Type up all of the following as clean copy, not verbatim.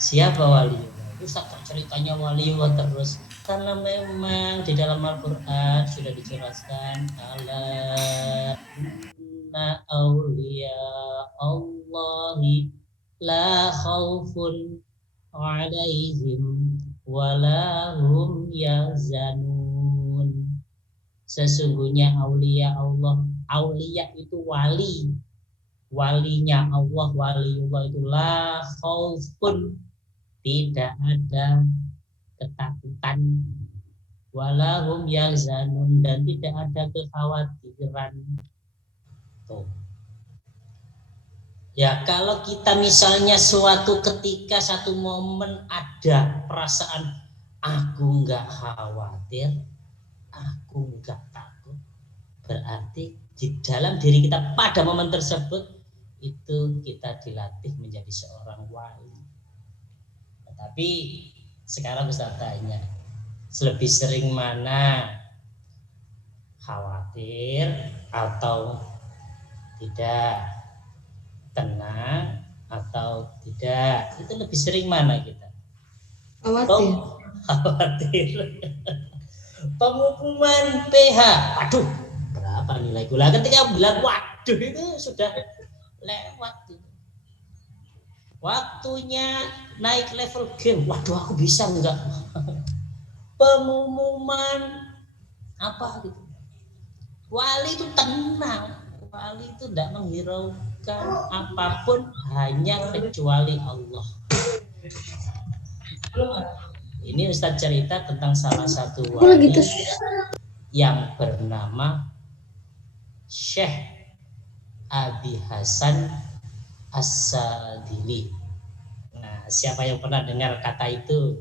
Siapa waliullah? Ustaz kok ceritanya waliullah terus? Karena memang di dalam Al-Quran sudah dijelaskan ala inna awliya Allahi la khaufun alaihim walahum yahzanun. Sesungguhnya aulia Allah, aulia itu wali, walinya Allah, waliullah itu la khaufun, tidak ada ketakutan, walahum yahzanun, dan tidak ada kekhawatiran. Tuh. Ya, kalau kita misalnya suatu ketika satu momen ada perasaan aku nggak khawatir, aku nggak takut, berarti di dalam diri kita pada momen tersebut itu kita dilatih menjadi seorang wali. Tapi sekarang Ustaz tanya, lebih sering mana? Khawatir atau tidak? Tenang atau tidak? Itu lebih sering mana kita? Khawatir. Khawatir. Pengumuman PH, aduh berapa nilai gula? Ketika bilang waduh itu sudah lewat. Waktunya naik level game, waduh aku bisa enggak? Pengumuman apa gitu? Wali itu tenang, wali itu tidak menghiraukan apapun hanya kecuali Allah. Ini Ustadz cerita tentang salah satu wali yang bernama Syekh Abi Hasan As-Sadili. Nah, siapa yang pernah dengar kata itu?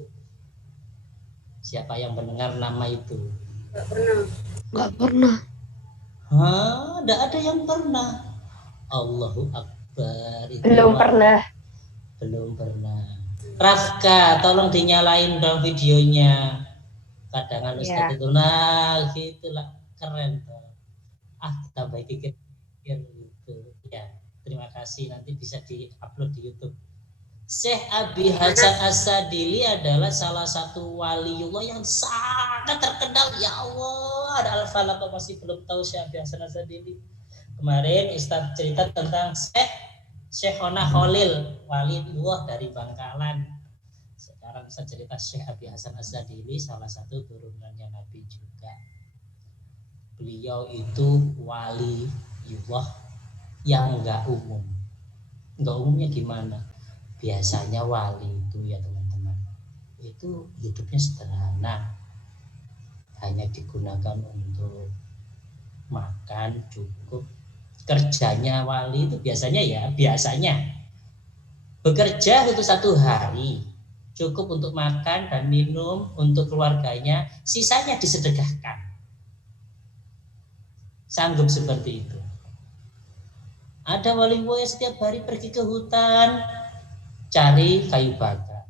Siapa yang mendengar nama itu? Nggak pernah. Tidak ada yang pernah. Allahu Akbar. Belum pernah. Belum pernah. Rafka, tolong dinyalain dong videonya. Kadangan Ustadz itu, nah gitulah, keren tuh. Tambah dikit gitu. Ya, terima kasih, nanti bisa di-upload di YouTube. Syekh Abi Hasan As-Sadili adalah salah satu waliullah yang sangat terkenal. Ya Allah, ada Al-Falaq masih belum tahu Syekh Abi Hasan As-Sadili. Kemarin Ustaz cerita tentang Syekhona Khalil, waliullah dari Bangkalan. Sekarang Ustaz cerita Syekh Abi Hasan As-Sadili, salah satu turunannya Nabi juga. Beliau itu waliullah yang enggak umum. Enggak umumnya gimana? Biasanya wali itu ya teman-teman, itu hidupnya sederhana, hanya digunakan untuk makan cukup. Kerjanya wali itu biasanya bekerja untuk satu hari, cukup untuk makan dan minum untuk keluarganya, sisanya disedekahkan. Sanggup seperti itu. Ada wali yang setiap hari pergi ke hutan cari kayu bakar,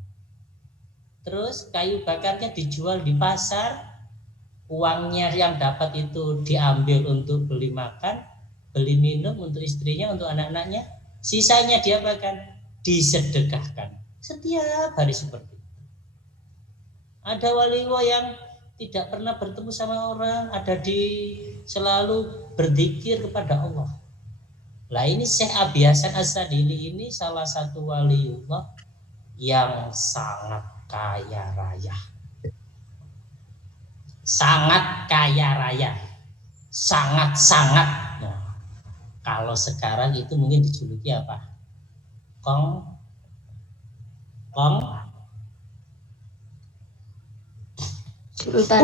terus kayu bakarnya dijual di pasar, uangnya yang dapat itu diambil untuk beli makan, beli minum untuk istrinya, untuk anak-anaknya, sisanya dia bahkan disedekahkan setiap hari seperti itu. Ada wali yang tidak pernah bertemu sama orang, selalu berzikir kepada Allah. Lah ini Syekh Abi Hasan As-Sadili ini salah satu waliullah yang sangat kaya raya. Sangat kaya raya. Sangat-sangat. Nah, kalau sekarang itu mungkin dijuluki apa? Sultan.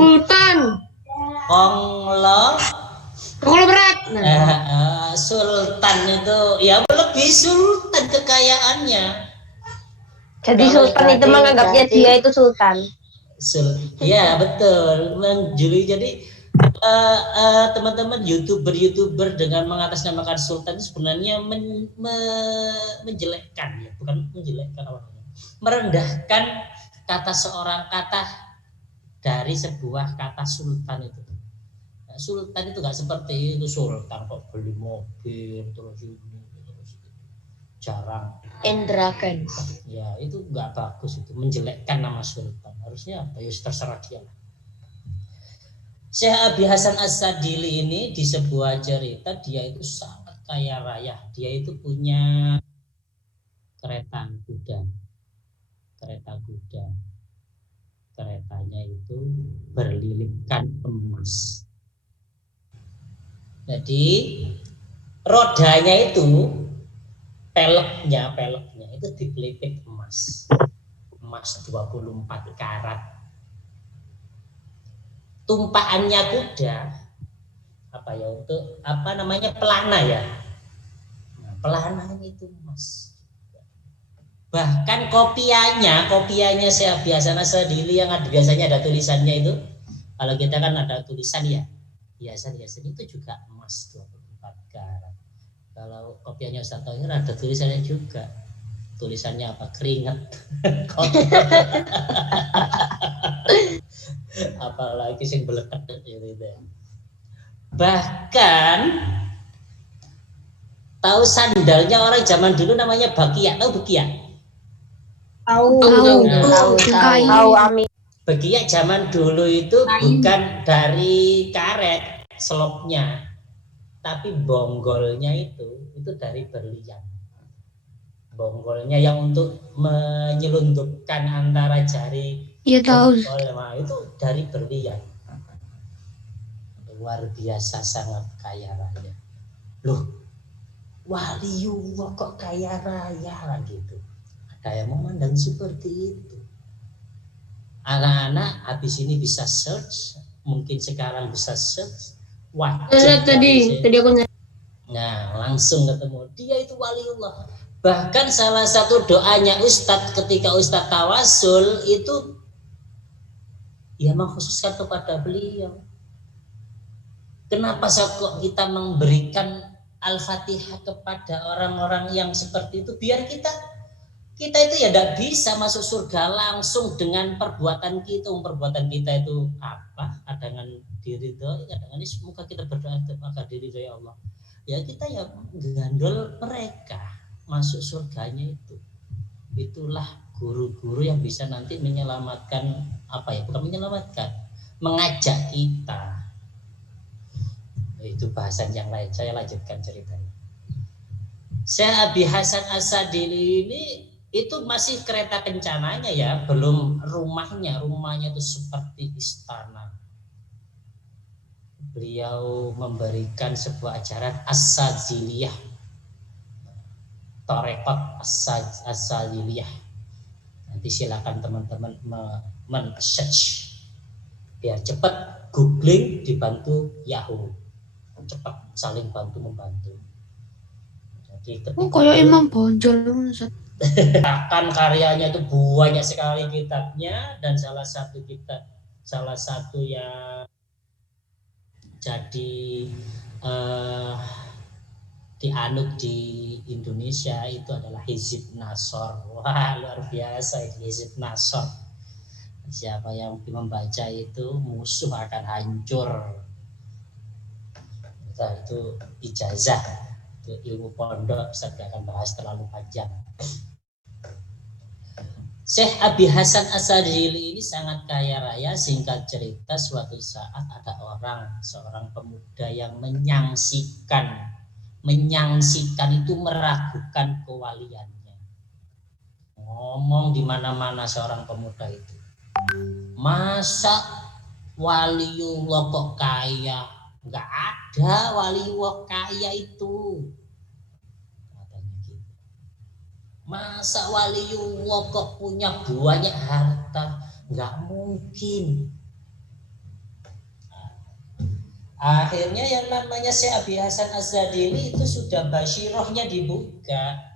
Konglomerat. Sultan itu ya lebih sultan kekayaannya. Jadi sultan itu menganggapnya dia itu sultan. Ya betul, menjuluki. Jadi teman-teman youtuber dengan mengatasnamakan sultan itu sebenarnya menjelekkan, ya bukan menjelekkan awalnya, merendahkan kata dari sebuah kata sultan itu. Sultan itu nggak seperti itu. Sultan kok beli mobil terus jarang. Endrakan. Ya itu nggak bagus itu, menjelekkan nama sultan. Harusnya apa ya terserah dia. Syekh Abi Hasan As-Sadili ini di sebuah cerita dia itu sangat kaya raya. Dia itu punya kereta kuda. Keretanya itu berlilitkan emas. Jadi rodanya itu peleknya itu dipelitik emas 24 karat. Tumpaannya kuda pelana ya. Nah, pelananya itu emas. Bahkan kopiannya Syekh Abi Hasan As-Sadili yang biasanya ada tulisannya itu, kalau kita kan ada tulisan ya, hiasan itu juga emas 24 karat. Kalau kopiannya Ustaz Thohir ada tulisannya juga. Tulisannya apa? Keringat. Apalagi sing beleket gitu. Bahkan tahu sandalnya orang zaman dulu namanya Bakia, tahu Bakia? Tahu. Amin. Bakia zaman dulu itu bukan dari karet selopnya, tapi bonggolnya itu dari berlian. Bonggolnya yang untuk menyelundupkan antara jari. Iya tahu. Nah, itu dari berlian. Luar biasa, sangat kaya raya. Loh, waliullah kok kaya raya lah gitu. Ada yang memandang seperti itu. Anak-anak habis ini bisa search, mungkin sekarang bisa search. Tadi aku nah langsung ketemu dia itu waliullah. Bahkan salah satu doanya Ustadz ketika Ustadz tawasul itu ya mengkhususkan kepada beliau. Kenapa kok kita memberikan Al-Fatihah kepada orang-orang yang seperti itu? Biar kita itu ya tidak bisa masuk surga langsung dengan perbuatan kita. Perbuatan kita itu apa? Dengan diridhoi, dengan semoga kita berdoa agar diridhoi Allah. Ya kita ya gandol mereka masuk surganya itu. Itulah guru-guru yang bisa nanti menyelamatkan mengajak kita. Itu bahasan yang lain, saya lanjutkan ceritanya. Syekh Abi Hasan As-Sadili ini itu masih kereta kencananya ya, belum rumahnya itu seperti istana. Beliau memberikan sebuah ajaran As-Sadiliyah, Tarekat As-Sadiliyah. Nanti silakan teman-teman men-search biar cepat, googling dibantu Yahoo, cepat saling bantu-membantu. Jadi kayak Imam Bonjol akan karyanya itu banyak sekali kitabnya, dan salah satu yang jadi dianut di Indonesia itu adalah Hizib Nasor. Wah, luar biasa Hizib Nasor. Siapa yang membaca itu musuh akan hancur. Nah, itu ijazah, itu ilmu pondok, saya tidak akan bahas terlalu panjang. Syekh Abi Hasan As-Sadili ini sangat kaya raya. Singkat cerita, suatu saat ada seorang pemuda yang menyangsikan itu meragukan kewaliannya. Ngomong di mana-mana seorang pemuda itu. Masa waliullah kok kaya? Enggak ada waliullah kaya itu. Masa waliullah kok punya banyak harta? Enggak mungkin. Akhirnya yang namanya Syekh Abi Hasan Az-Sadili itu sudah basyirohnya dibuka.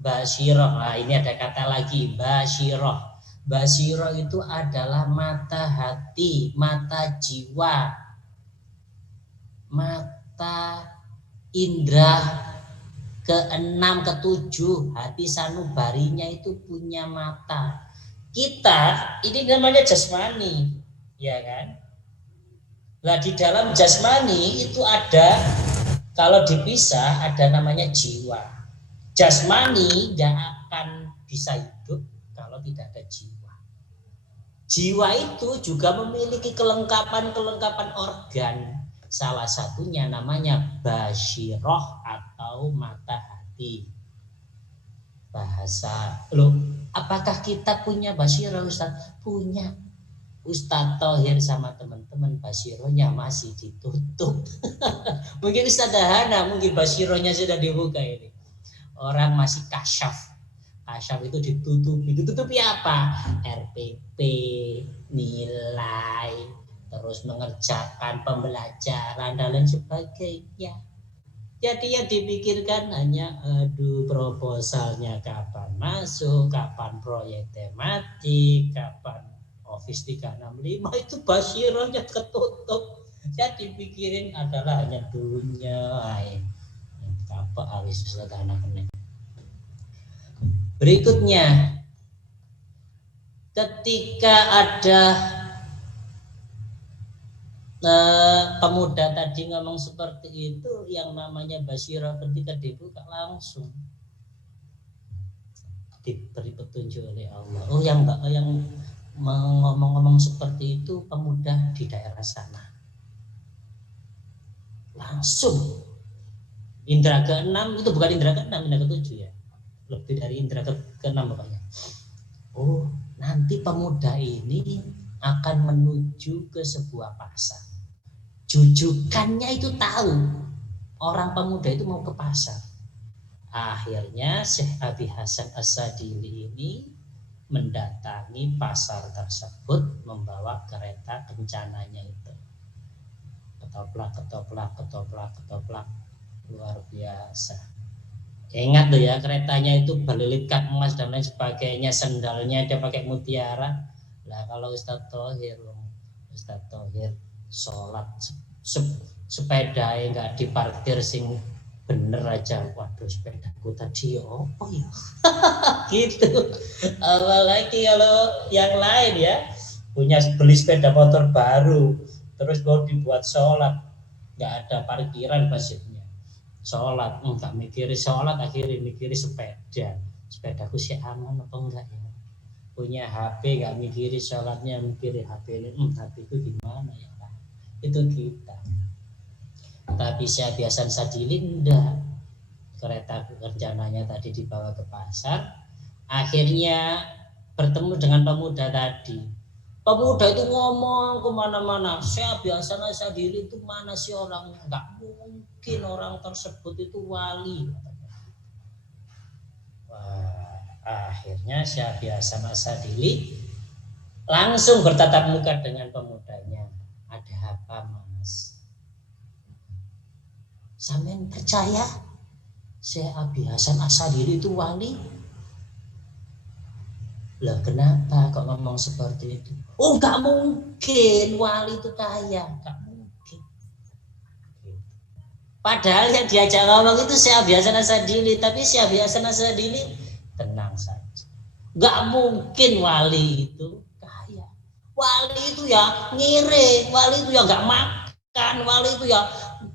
Basyiroh, nah ini ada kata lagi, basyiroh. Basyiroh itu adalah mata hati, mata jiwa, mata indera ke-6, ke-7, hati sanubarinya itu punya mata. Kita ini namanya jasmani, ya kan? Nah di dalam jasmani itu ada, kalau dipisah ada namanya jiwa. Jasmani nggak akan bisa hidup kalau tidak ada jiwa. Jiwa itu juga memiliki kelengkapan-kelengkapan organ. Salah satunya namanya basyiroh atau mata hati. Bahasa, loh, apakah kita punya basyiroh, Ustaz? Punya. Ustaz Thohir sama teman-teman basyirohnya masih ditutup. Mungkin Ustaz Dahana, mungkin basyirohnya sudah dibuka ini. Orang masih kasyaf. Kasyaf itu ditutupi apa? RPP, nilai, terus mengerjakan pembelajaran dan lain sebagainya. Jadi yang dipikirkan hanya proposalnya kapan masuk, kapan proyek tematik, kapan Office 365, itu basyirohnya ketutup. Yang dipikirin adalah hanya dunia. Apa awis anak ini. Berikutnya, ketika ada pemuda tadi ngomong seperti itu, yang namanya basyiroh ketika dibuka langsung diberi petunjuk oleh Allah. Oh, yang ngomong-ngomong seperti itu pemuda di daerah sana. Langsung indra ke-6, itu bukan indra ke-6, indra ke-7 ya. Lebih dari indra ke-6 pokoknya. Oh, nanti pemuda ini akan menuju ke sebuah pasar. Jujukannya itu tahu orang pemuda itu mau ke pasar. Akhirnya Syekh Abi Hasan As-Sadili ini mendatangi pasar tersebut membawa kereta kencananya itu. Ketoplak, luar biasa. Ingat tuh ya, keretanya itu berlilitkan emas dan lain sebagainya, sendalnya dia pakai mutiara. Lah kalau Ustaz Thohir sholat sepeda enggak diparkir sing bener aja, waduh sepedaku tadi apa ya gitu. Apalagi kalau yang lain ya, punya beli sepeda motor baru terus mau dibuat sholat, nggak ada parkiran masjidnya, sholat nggak mikiri sholat, akhirnya mikiri sepedaku sih aman apa enggak ya. Punya HP nggak mikiri sholatnya, mikiri HP ini HP itu gimana ya Pak. Itu kita. Tapi Syekh Abi Hasan Sadili enggak. Kereta rencananya tadi dibawa ke pasar, akhirnya bertemu dengan pemuda tadi. Pemuda itu ngomong kemana-mana, Syekh Abi Hasan Sadili itu mana sih orangnya? Nggak mungkin orang tersebut itu wali. Wah, akhirnya Syekh Abi Hasan Sadili langsung bertatap muka dengan pemudanya. Ada apa, Mas? Sampean percaya Syekh Abi Hasan As-Sadili itu wali? Lah kenapa kok ngomong seperti itu? Oh, nggak mungkin wali itu kaya, nggak mungkin. Padahal yang diajak ngomong itu Syekh Abi Hasan As-Sadili, tapi Syekh Abi Hasan As-Sadili tenang saja. Nggak mungkin wali itu kaya. Wali itu ya ngirit, wali itu ya nggak makan, wali itu ya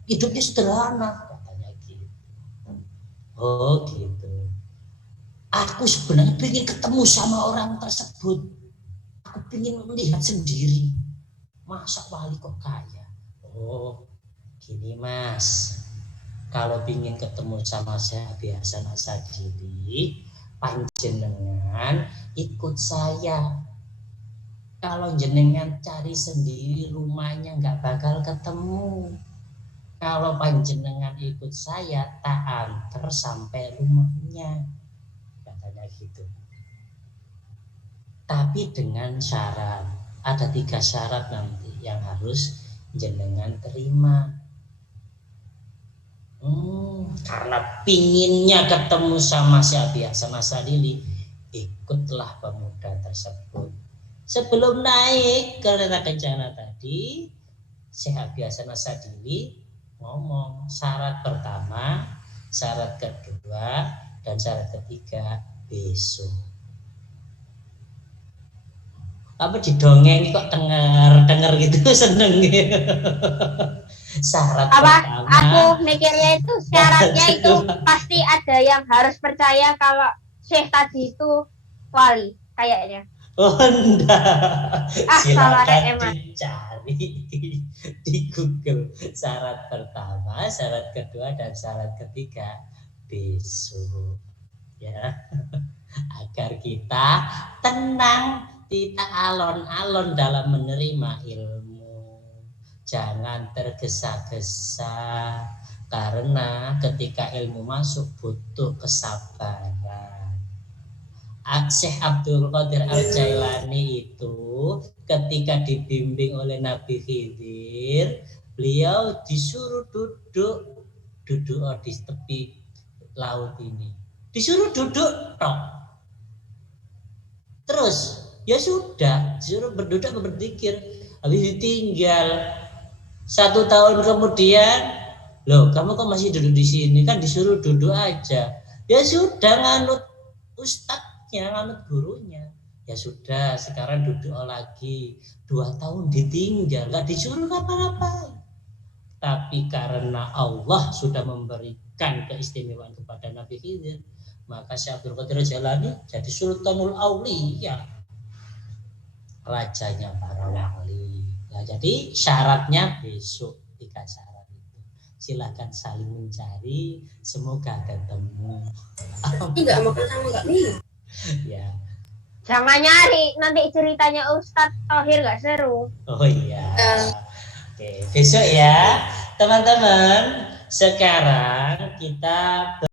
hidupnya sederhana, katanya gitu. Oh gitu. Aku sebenarnya ingin ketemu sama orang tersebut. Aku ingin melihat sendiri. Masa wali kok kaya? Oh gini Mas, kalau ingin ketemu sama Syekh Abi Hasan As-Sadili, panjenengan ikut saya. Kalau jenengan cari sendiri rumahnya nggak bakal ketemu. Kalau panjenengan ikut saya, tak antar sampai rumahnya, katanya gitu. Tapi dengan syarat, ada 3 syarat nanti yang harus jenengan terima. Karena pinginnya ketemu sama Syekh Abi Hasan As-Sadili, ikutlah pemuda tersebut. Sebelum naik kereta kencana tadi, Syekh Abi Hasan As-Sadili ngomong syarat pertama, syarat kedua, dan syarat ketiga besok. Apa didongeng kok denger gitu seneng gitu. Syarat pertama. Aku mikirnya itu syaratnya itu pasti ada yang harus percaya kalau Syekh tadi itu wali. kayaknya. Oh enggak. Salah Silakan emang. dicari di Google. Syarat pertama, syarat kedua, dan syarat ketiga besok. Ya, agar kita tenang, tidak alon-alon dalam menerima ilmu. Jangan tergesa-gesa, karena ketika ilmu masuk butuh kesabaran. Syekh Abdul Qadir Al-Jailani itu ketika dibimbing oleh Nabi Khidir, beliau disuruh duduk di tepi laut ini. Disuruh duduk tok. Terus ya sudah, disuruh berduduk berzikir. Habis ditinggal 1 tahun kemudian, loh kamu kok masih duduk di sini, kan disuruh duduk aja. Ya sudah, nganut ustadznya, nganut gurunya. Ya sudah, sekarang duduk lagi. 2 tahun ditinggal, gak disuruh apa-apa. Tapi karena Allah sudah memberikan keistimewaan kepada Nabi Khidir, maka Syekh Abdul Qadir Jailani jadi Sultanul Auliya, rajanya para wali. Ya, jadi syaratnya besok 3 syarat itu. Silahkan saling mencari, semoga ketemu. Enggak makan sama enggak minum. Ya. Jangan nyari, nanti ceritanya Ustadz Thohir gak seru. Oh iya. Oke, besok ya teman-teman. Sekarang kita